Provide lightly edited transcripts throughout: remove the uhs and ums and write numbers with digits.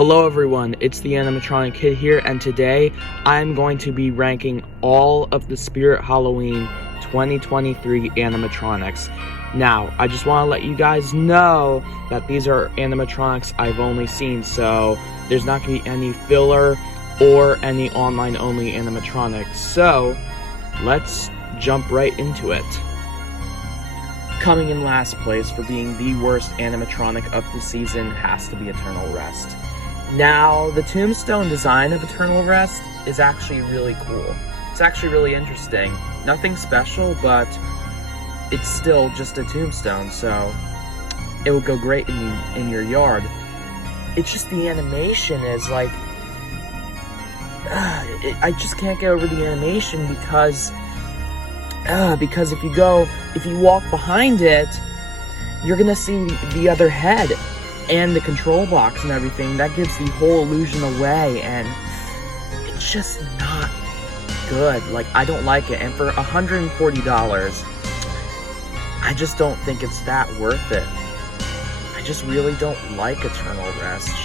Hello everyone, it's the Animatronic Kid here, and today I'm going to be ranking all of the Spirit Halloween 2023 animatronics. Now, I just want to let you guys know that these are animatronics I've only seen, so there's not going to be any filler or any online-only animatronics. So, let's jump right into it. Coming in last place for being the worst animatronic of the season has to be Eternal Rest. Now, the tombstone design of Eternal Rest is actually really cool. It's actually really interesting. Nothing special, but it's still just a tombstone, so it would go great in your yard. It's just the animation is like... I just can't get over the animation because if you walk behind it, you're gonna see the other head and the control box and everything. That gives the whole illusion away, and it's just not good. Like, I don't like it, and for $140, I just don't think it's that worth it. I just really don't like Eternal Rest.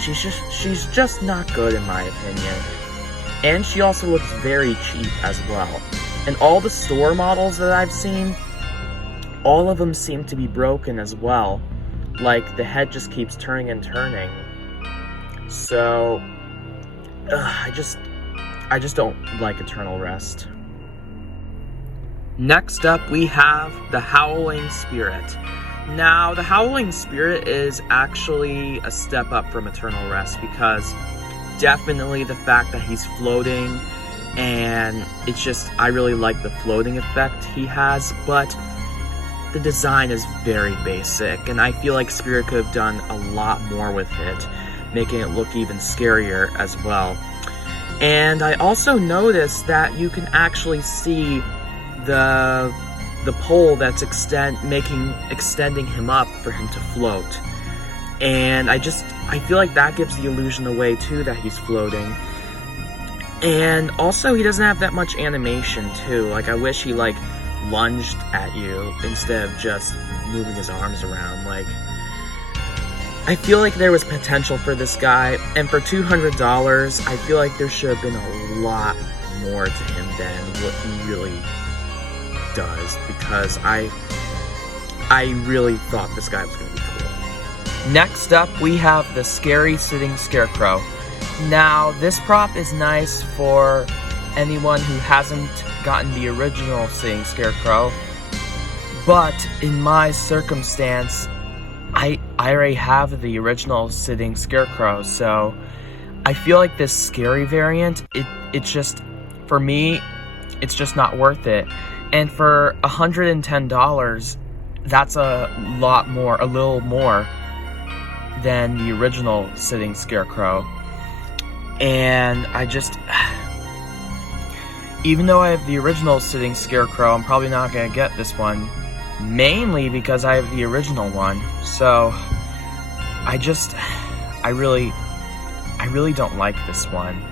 She's just not good in my opinion. And she also looks very cheap as well. And all the store models that I've seen, all of them seem to be broken as well. Like, the head just keeps turning and turning. So, I just don't like Eternal Rest. Next up, we have the Howling Spirit. Now, the Howling Spirit is actually a step up from Eternal Rest because definitely the fact that he's floating, and it's just, I really like the floating effect he has, but the design is very basic, and I feel like Spirit could have done a lot more with it, making it look even scarier as well. And I also noticed that you can actually see the pole that's extending him up for him to float. And I feel like that gives the illusion away too, that he's floating. And also, he doesn't have that much animation too. Like, I wish he lunged at you instead of just moving his arms around. Like, I feel like there was potential for this guy, and for $200, I feel like there should have been a lot more to him than what he really does, because I really thought this guy was going to be cool. Next up, we have the Scary Sitting Scarecrow. Now, this prop is nice for anyone who hasn't gotten the original Sitting Scarecrow, but in my circumstance, I already have the original Sitting Scarecrow, so I feel like this scary variant, it's just, for me, it's just not worth it. And for $110, that's a little more than the original Sitting Scarecrow. And even though I have the original Sitting Scarecrow, I'm probably not going to get this one, mainly because I have the original one. So I really don't like this one.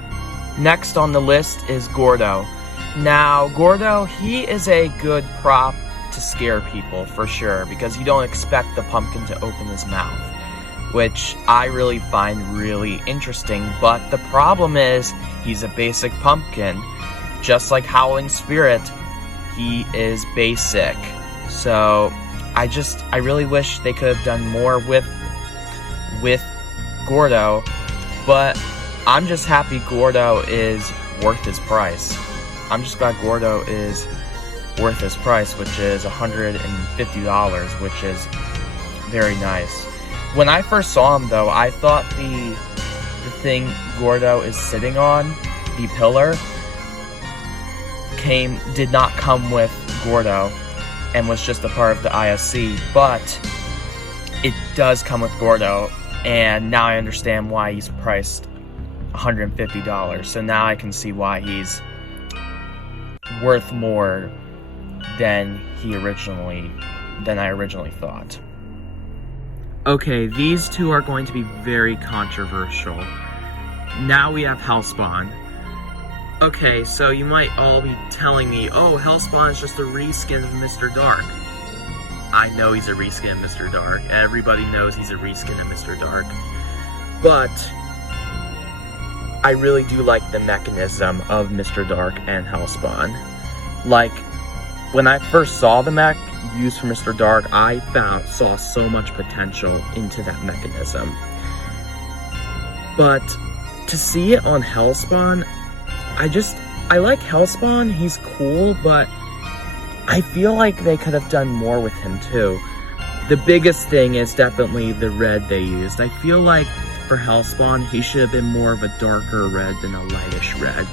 Next on the list is Gordo. Now, Gordo, he is a good prop to scare people, for sure, because you don't expect the pumpkin to open his mouth, which I really find really interesting, but the problem is, he's a basic pumpkin. Just like Howling Spirit, he is basic. So, I really wish they could have done more with Gordo, but I'm just happy Gordo is worth his price. I'm just glad Gordo is worth his price, which is $150, which is very nice. When I first saw him, though, I thought the thing Gordo is sitting on, the pillar, did not come with Gordo and was just a part of the ISC, but it does come with Gordo, and now I understand why he's priced $150. So now I can see why he's worth more than I originally thought. Okay, these two are going to be very controversial. Now we have Hellspawn. Okay, so you might all be telling me, oh, Hellspawn is just a reskin of Mr. Dark. I know he's a reskin of Mr. Dark. Everybody knows he's a reskin of Mr. Dark. But I really do like the mechanism of Mr. Dark and Hellspawn. Like, when I first saw the mech used for Mr. Dark, I saw so much potential into that mechanism. But to see it on Hellspawn, I like Hellspawn, he's cool, but I feel like they could have done more with him too. The biggest thing is definitely the red they used. I feel like for Hellspawn, he should have been more of a darker red than a lightish red.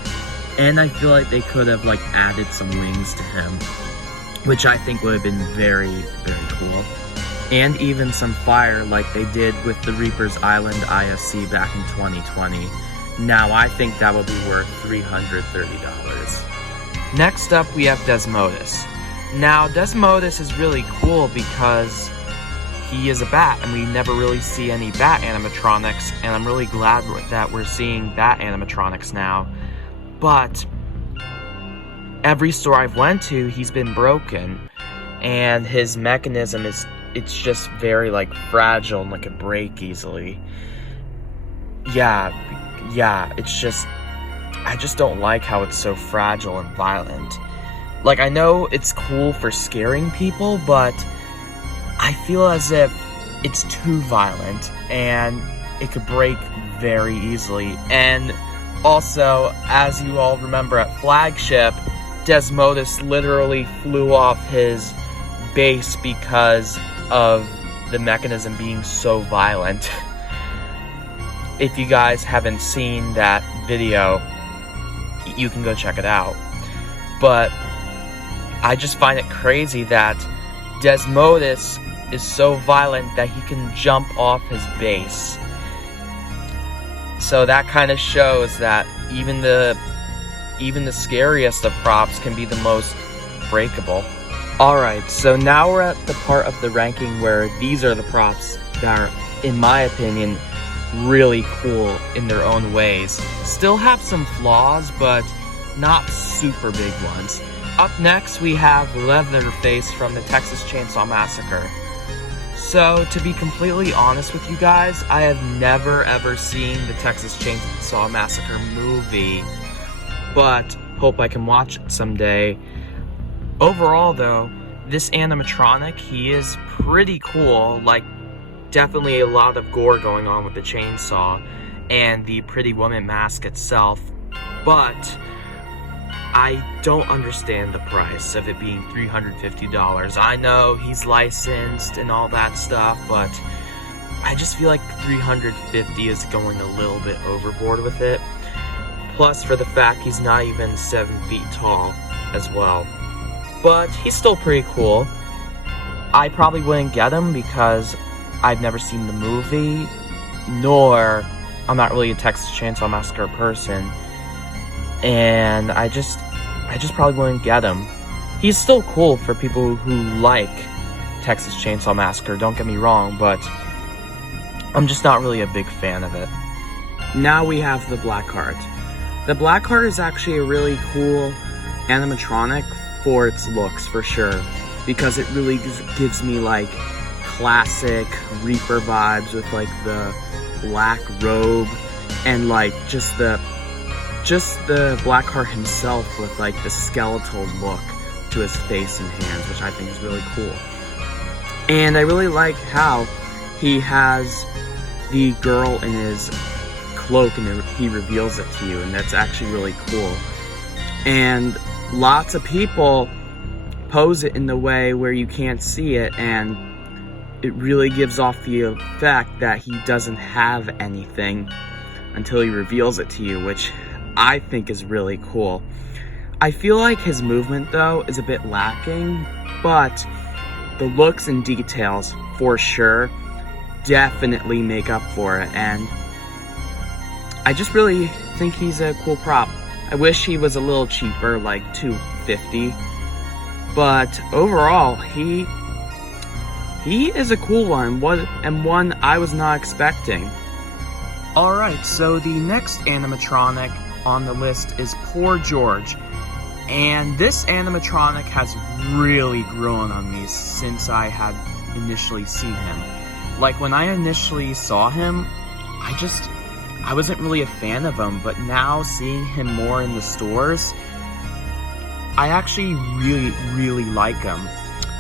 And I feel like they could have like added some wings to him, which I think would have been very, very cool. And even some fire like they did with the Reaper's Island ISC back in 2020. Now I think that will be worth $330. Next up we have Desmodis. Now Desmodis is really cool because he is a bat and we never really see any bat animatronics, and I'm really glad that we're seeing bat animatronics now. But every store I've went to, he's been broken, and his mechanism it's just very like fragile and like it break easily. Yeah, it's just, I just don't like how it's so fragile and violent. Like, I know it's cool for scaring people, but I feel as if it's too violent and it could break very easily. And also, as you all remember at Flagship, Desmodis literally flew off his base because of the mechanism being so violent. If you guys haven't seen that video, you can go check it out. But I just find it crazy that Desmodis is so violent that he can jump off his base. So that kind of shows that even the scariest of props can be the most breakable. Alright, so now we're at the part of the ranking where these are the props that are, in my opinion, really cool in their own ways. Still have some flaws, but not super big ones. Up next, we have Leatherface from the Texas Chainsaw Massacre. So, to be completely honest with you guys, I have never ever seen the Texas Chainsaw Massacre movie, but hope I can watch it someday. Overall though, this animatronic, he is pretty cool. Like, definitely a lot of gore going on with the chainsaw and the Pretty Woman mask itself, but I don't understand the price of it being $350. I know he's licensed and all that stuff, but I just feel like $350 is going a little bit overboard with it. Plus, for the fact he's not even 7 feet tall as well. But he's still pretty cool. I probably wouldn't get him because I've never seen the movie, nor I'm not really a Texas Chainsaw Massacre person, and I just probably wouldn't get him. He's still cool for people who like Texas Chainsaw Massacre, don't get me wrong, but I'm just not really a big fan of it. Now we have the Blackheart. The Blackheart is actually a really cool animatronic for its looks, for sure, because it really gives me like classic Reaper vibes with like the black robe and like just the Blackheart himself with like the skeletal look to his face and hands, which I think is really cool. And I really like how he has the girl in his cloak and he reveals it to you, and that's actually really cool. And lots of people pose it in the way where you can't see it, and it really gives off the effect that he doesn't have anything until he reveals it to you, which I think is really cool. I feel like his movement, though, is a bit lacking, but the looks and details, for sure, definitely make up for it, and I just really think he's a cool prop. I wish he was a little cheaper, like $250, but overall, he is a cool one, and one I was not expecting. Alright, so the next animatronic on the list is Poor George. And this animatronic has really grown on me since I had initially seen him. Like, when I initially saw him, I wasn't really a fan of him, but now seeing him more in the stores, I actually really like him.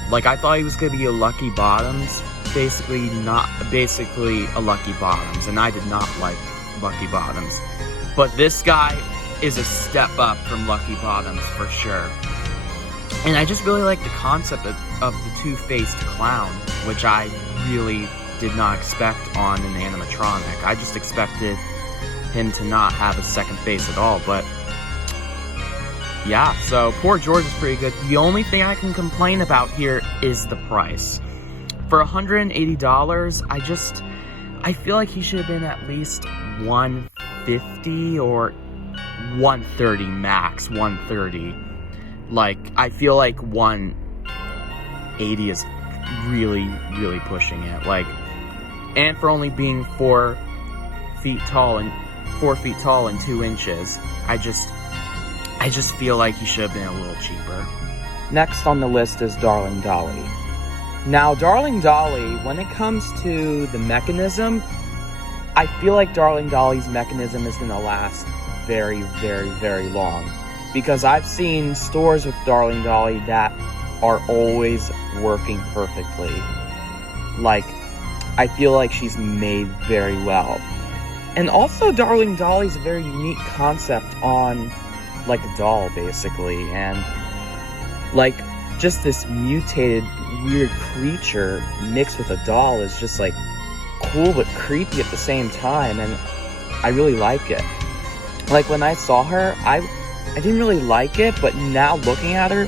Like, I thought he was gonna be a Lucky Bottoms, basically a Lucky Bottoms, and I did not like Lucky Bottoms. But this guy is a step up from Lucky Bottoms for sure. And I just really like the concept of the two-faced clown, which I really did not expect on an animatronic. I just expected him to not have a second face at all, but yeah, so Poor George is pretty good. The only thing I can complain about here is the price. For $180, I feel like he should have been at least $150 or $130 max, $130. Like, I feel like $180 is really pushing it. Like, and for only being 4 feet tall and 2 inches, I just feel like he should have been a little cheaper. Next on the list is Darling Dolly. Now, Darling Dolly, when it comes to the mechanism, I feel like Darling Dolly's mechanism is gonna last very long. Because I've seen stores with Darling Dolly that are always working perfectly. Like, I feel like she's made very well. And also, Darling Dolly's a very unique concept on, like, a doll, basically. And, like, just this mutated, weird creature mixed with a doll is just, like, cool but creepy at the same time. And I really like it. Like, when I saw her, I didn't really like it, but now looking at her,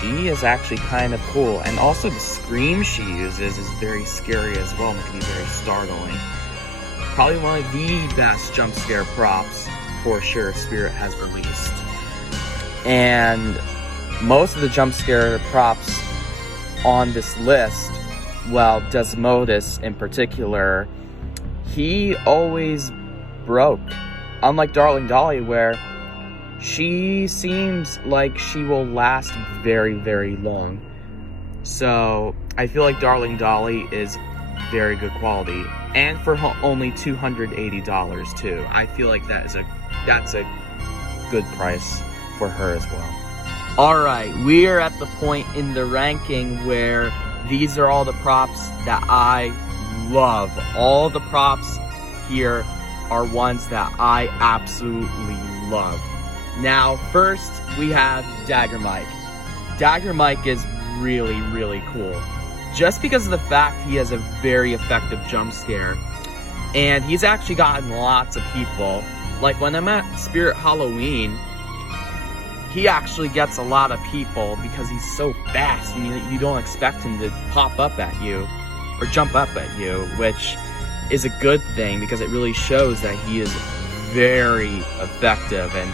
she is actually kind of cool. And also the scream she uses is very scary as well, and it can be very startling. Probably one of the best jump scare props, for sure, Spirit has released. And most of the jump scare props on this list, well, Desmodis in particular, he always broke. Unlike Darling Dolly, where she seems like she will last very long. So I feel like Darling Dolly is very good quality, and for only $280 too. I feel like that's a good price for her as well. Alright, we are at the point in the ranking where these are all the props that I love. All the props here are ones that I absolutely love. Now, first, we have Dagger Mike. Dagger Mike is really cool. Just because of the fact he has a very effective jump scare. And he's actually gotten lots of people. Like, when I'm at Spirit Halloween, he actually gets a lot of people because he's so fast and you don't expect him to pop up at you or jump up at you, which is a good thing because it really shows that he is very effective and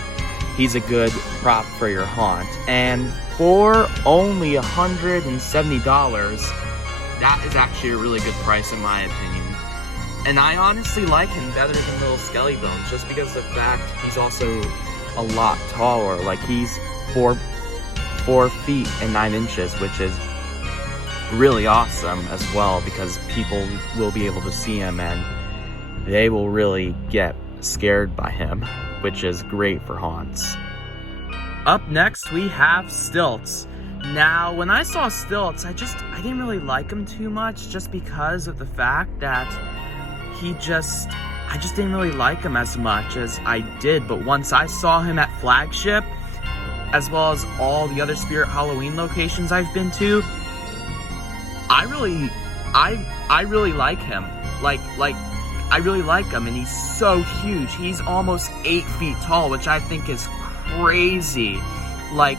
he's a good prop for your haunt. And for only $170, that is actually a really good price in my opinion. And I honestly like him better than Little Skelly Bones just because of the fact he's also a lot taller. Like, he's 4 feet and 9 inches, which is really awesome as well because people will be able to see him and they will really get scared by him, which is great for haunts. Up next, we have Stilts. Now, when I saw Stilts, I didn't really like him too much just because of the fact that I just didn't really like him as much as I did. But once I saw him at Flagship, as well as all the other Spirit Halloween locations I've been to, I really like him. I really like him, and he's so huge. He's almost 8 feet tall, which I think is crazy. Like,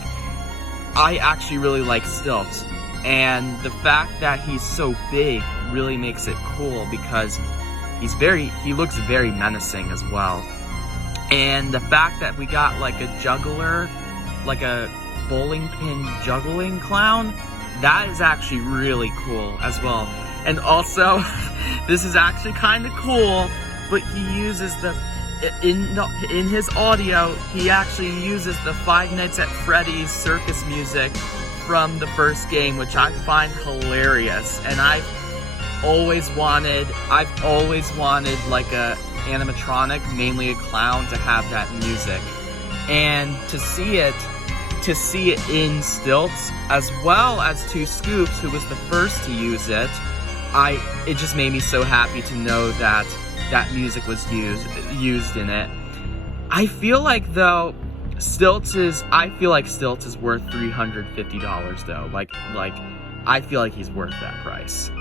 I actually really like Stilts. And the fact that he's so big really makes it cool because he looks very menacing as well. And the fact that we got like a juggler, like a bowling pin juggling clown, that is actually really cool as well. And also, this is actually kind of cool, but he uses the in his audio, he actually uses the Five Nights at Freddy's circus music from the first game, which I find hilarious. And I've always wanted like a animatronic, mainly a clown, to have that music. And to see it in Stilts, as well as Two Scoops, who was the first to use it, it just made me so happy to know that that music was used in it. I feel like Stilts is worth $350 though. Like I feel like he's worth that price.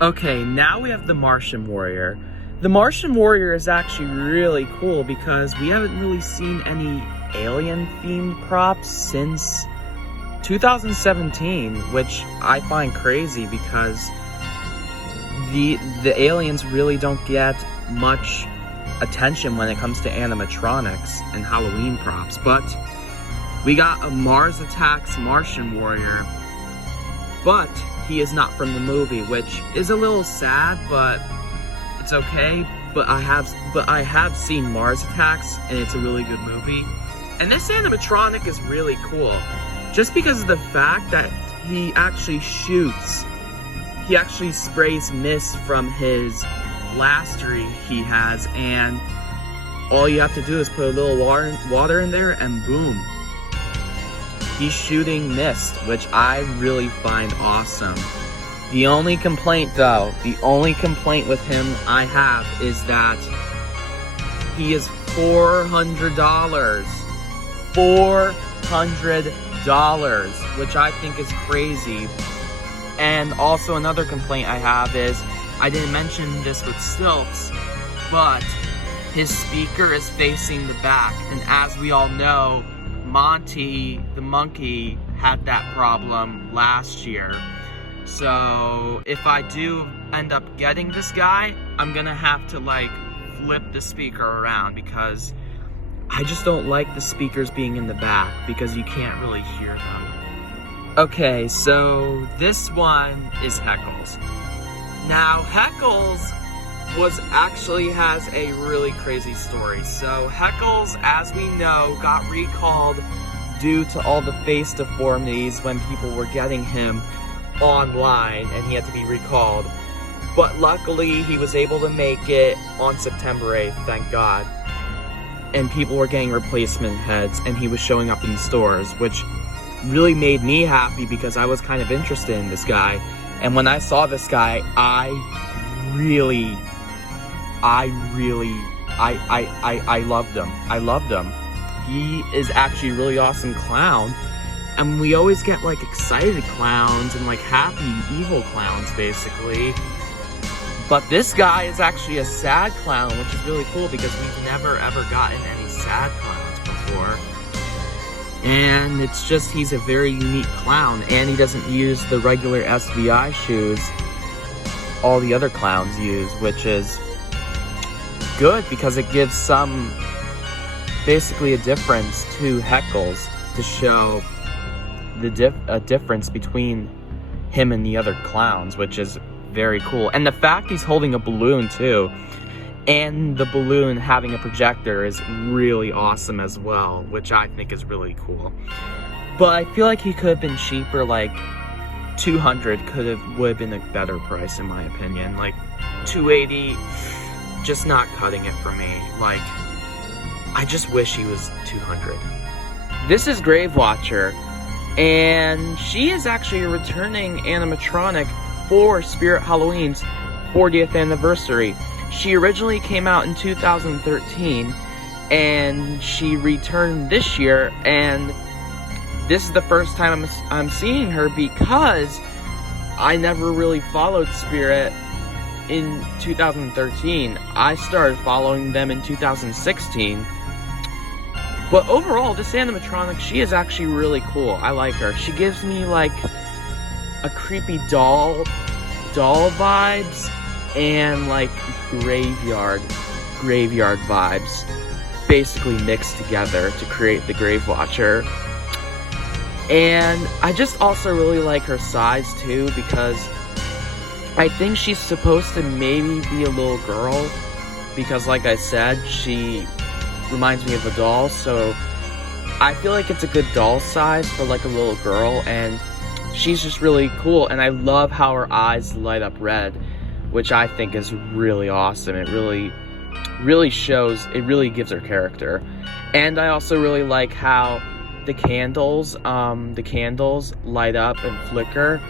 Okay, now we have the Martian Warrior. The Martian Warrior is actually really cool because we haven't really seen any alien-themed props since 2017, which I find crazy because the aliens really don't get much attention when it comes to animatronics and Halloween props. But we got a Mars Attacks Martian Warrior, but he is not from the movie, which is a little sad, but it's okay. But I have seen Mars Attacks, and it's a really good movie. And this animatronic is really cool, just because of the fact that he actually sprays mist from his blaster he has, and all you have to do is put a little water in there, and boom, he's shooting mist, which I really find awesome. The only complaint with him I have is that he is $400. $400, which I think is crazy. And also another complaint I have is, I didn't mention this with Stilts, but his speaker is facing the back, and as we all know, Monty the monkey had that problem last year. So if I do end up getting this guy, I'm gonna have to like flip the speaker around, because I just don't like the speakers being in the back because you can't really hear them. Okay, so this one is Heckles. Now, Heckles has a really crazy story. So Heckles, as we know, got recalled due to all the face deformities when people were getting him online, and he had to be recalled. But luckily, he was able to make it on September 8th, thank God. And people were getting replacement heads, and he was showing up in stores, which really made me happy because I was kind of interested in this guy. And when I saw this guy, I loved him. I loved him. He is actually a really awesome clown. And we always get like excited clowns and like happy evil clowns, basically. But this guy is actually a sad clown, which is really cool because we've never ever gotten any sad clowns before. And it's just, he's a very unique clown, and he doesn't use the regular SVI shoes all the other clowns use, which is good because it gives basically a difference to Heckles to show a difference between him and the other clowns, which is very cool. And the fact he's holding a balloon too, and the balloon having a projector, is really awesome as well, which I think is really cool. But I feel like he could have been cheaper, like $200 would have been a better price in my opinion. Like $280, just not cutting it for me. Like, I just wish he was $200. This is Grave Watcher, and she is actually a returning animatronic for Spirit Halloween's 40th anniversary. She originally came out in 2013, and she returned this year, and this is the first time I'm seeing her because I never really followed Spirit in 2013. I started following them in 2016. But overall, this animatronic, she is actually really cool. I like her. She gives me like a creepy doll vibes and like graveyard vibes basically mixed together to create the Grave Watcher. And I just also really like her size too, because I think she's supposed to maybe be a little girl, because like I said, she reminds me of a doll, so I feel like it's a good doll size for like a little girl, and she's just really cool, and I love how her eyes light up red, which I think is really awesome. It really shows, it really gives her character. And I also really like how the candles light up and flicker,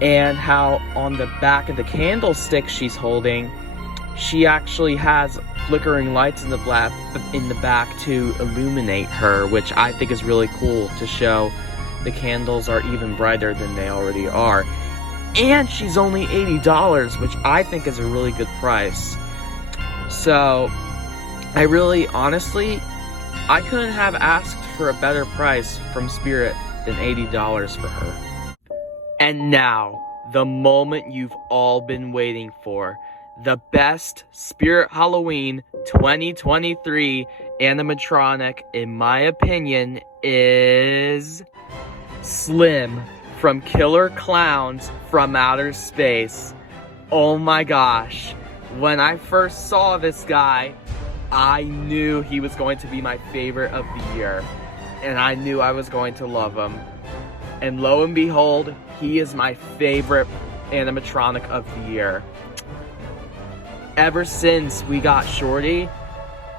and how on the back of the candlestick she's holding, she actually has flickering lights in the back to illuminate her, which I think is really cool to show the candles are even brighter than they already are. And she's only $80, which I think is a really good price. So, I really, honestly, I couldn't have asked for a better price from Spirit than $80 for her. And now, the moment you've all been waiting for. The best Spirit Halloween 2023 animatronic, in my opinion, is Slim from Killer Clowns from Outer Space. Oh my gosh. When I first saw this guy, I knew he was going to be my favorite of the year. And I knew I was going to love him. And lo and behold, he is my favorite animatronic of the year. Ever since we got Shorty,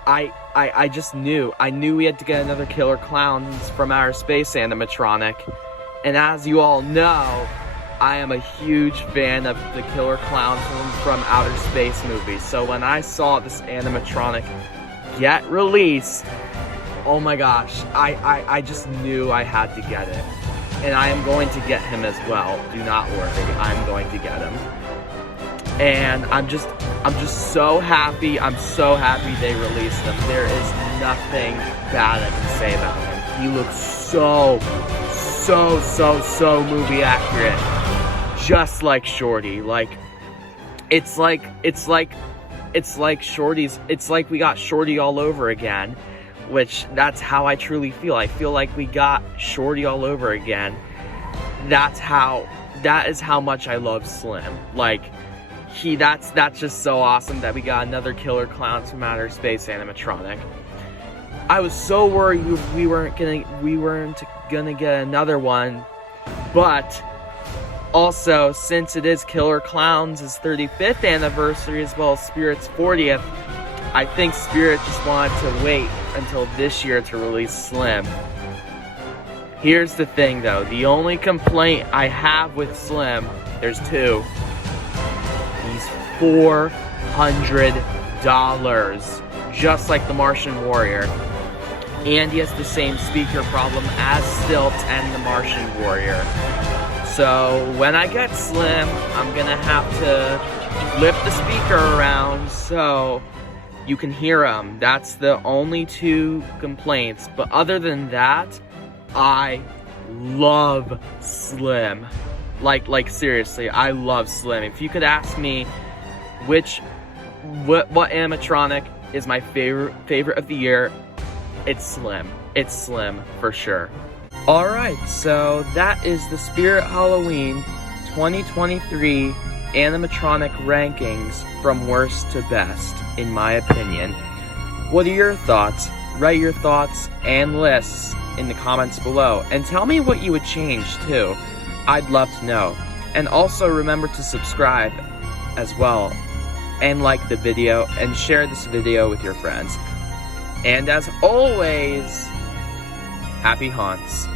I just knew. I knew we had to get another Killer Clowns from Outer Space animatronic. And as you all know, I am a huge fan of the Killer Clowns from Outer Space movies. So when I saw this animatronic get released, oh my gosh, I just knew I had to get it. And I am going to get him as well. Do not worry, I'm going to get him. And I'm just so happy. I'm so happy they released him. There is nothing bad I can say about him. He looks so movie accurate. Just like Shorty. Like, it's like Shorty's, it's like we got Shorty all over again. Which, that's how I truly feel. I feel like we got Shorty all over again. That is how much I love Slim. Like, that's just so awesome that we got another Killer Clowns from Outer Space animatronic. I was so worried we weren't gonna get another one, but also, since it is Killer Clowns' 35th anniversary as well as Spirit's 40th, I think Spirit just wanted to wait until this year to release Slim. Here's the thing though, the only complaint I have with Slim, there's two. He's $400, just like the Martian Warrior. And he has the same speaker problem as Stilts and the Martian Warrior. So when I get Slim, I'm gonna have to lift the speaker around so you can hear him. That's the only two complaints. But other than that, I love Slim. Like seriously, I love Slim. If you could ask me what animatronic is my favorite of the year, it's Slim. It's Slim for sure. Alright, so that is the Spirit Halloween 2023 animatronic rankings from worst to best, in my opinion. What are your thoughts? Write your thoughts and lists in the comments below, and tell me what you would change too. I'd love to know. And also remember to subscribe as well, and like the video, and share this video with your friends. And as always, happy haunts.